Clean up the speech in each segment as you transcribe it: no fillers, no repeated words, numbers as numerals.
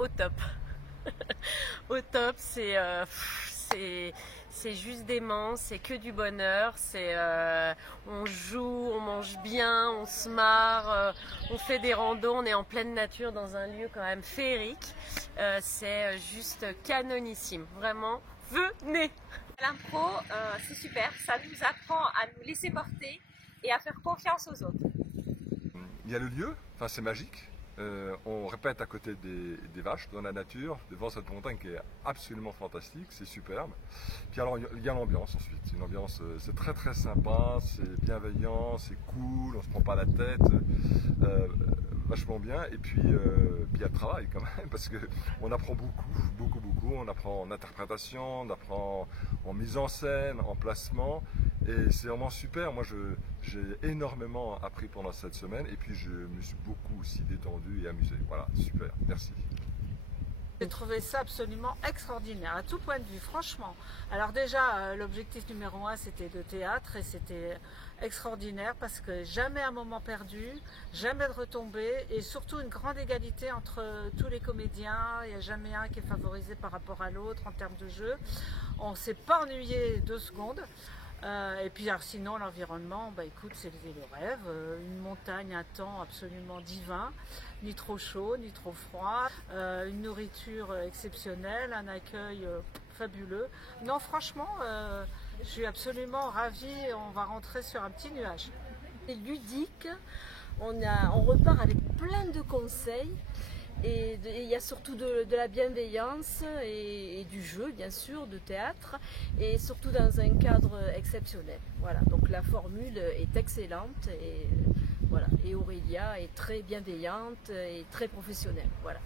au top. Au top, c'est juste dément, c'est que du bonheur, on joue, on mange bien, on se marre, on fait des randos, on est en pleine nature dans un lieu quand même féerique. C'est juste canonissime, vraiment, venez! L'impro, c'est super, ça nous apprend à nous laisser porter et à faire confiance aux autres. Il y a le lieu, enfin c'est magique. On répète à côté des vaches dans la nature, devant cette montagne qui est absolument fantastique, c'est superbe. Puis alors il y a l'ambiance ensuite, une ambiance, c'est très très sympa, c'est bienveillant, c'est cool, on se prend pas la tête, vachement bien. Et puis il y a le travail quand même, parce qu'on apprend beaucoup, on apprend en interprétation, on apprend en mise en scène, en placement. Et c'est vraiment super, moi j'ai énormément appris pendant cette semaine et puis je me suis beaucoup aussi détendu et amusé. Voilà, super, merci. J'ai trouvé ça absolument extraordinaire, à tout point de vue, franchement. Alors déjà, l'objectif numéro 1, c'était de théâtre et c'était extraordinaire parce que jamais un moment perdu, jamais de retombées et surtout une grande égalité entre tous les comédiens. Il n'y a jamais un qui est favorisé par rapport à l'autre en termes de jeu. On ne s'est pas ennuyé 2 secondes. Et puis alors, sinon l'environnement, écoute, c'est le rêve, une montagne, un temps absolument divin, ni trop chaud, ni trop froid, une nourriture exceptionnelle, un accueil fabuleux. Non, franchement, je suis absolument ravie, on va rentrer sur un petit nuage. C'est ludique, on repart avec plein de conseils. Et il y a surtout de la bienveillance et du jeu, bien sûr, de théâtre, et surtout dans un cadre exceptionnel. Voilà, donc la formule est excellente et, voilà. Et Aurélia est très bienveillante et très professionnelle. Voilà.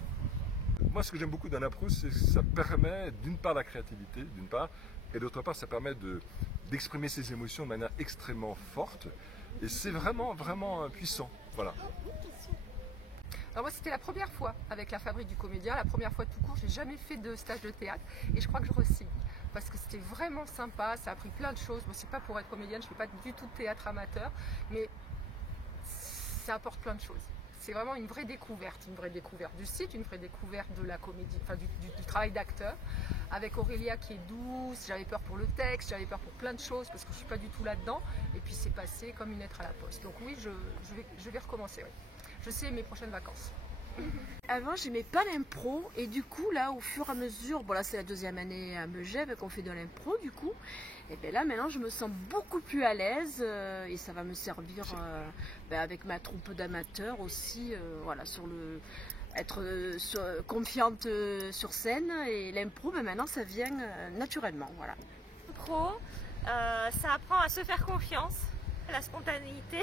Moi, ce que j'aime beaucoup dans l'impro, c'est que ça permet d'une part la créativité, d'une part, et d'autre part, ça permet d'exprimer ses émotions de manière extrêmement forte. Et c'est vraiment puissant. Voilà. Alors moi c'était la première fois avec la Fabrique du Comédien, la première fois tout court, j'ai jamais fait de stage de théâtre et je crois que je re-signe parce que c'était vraiment sympa, ça a appris plein de choses. Moi c'est pas pour être comédienne, je fais pas du tout de théâtre amateur, mais ça apporte plein de choses. C'est vraiment une vraie découverte du site, une vraie découverte de la comédie, enfin du travail d'acteur. Avec Aurélia qui est douce, j'avais peur pour le texte, j'avais peur pour plein de choses parce que je suis pas du tout là-dedans. Et puis c'est passé comme une lettre à la poste. Donc oui, je vais recommencer. Oui. Je sais mes prochaines vacances. Avant, j'aimais pas l'impro et du coup, là, au fur et à mesure, bon là c'est la 2e année à Megève qu'on fait de l'impro du coup, et bien là maintenant je me sens beaucoup plus à l'aise et ça va me servir avec ma troupe d'amateurs aussi, voilà, être confiante sur scène et l'impro, maintenant ça vient naturellement, voilà. L'impro, ça apprend à se faire confiance, à la spontanéité.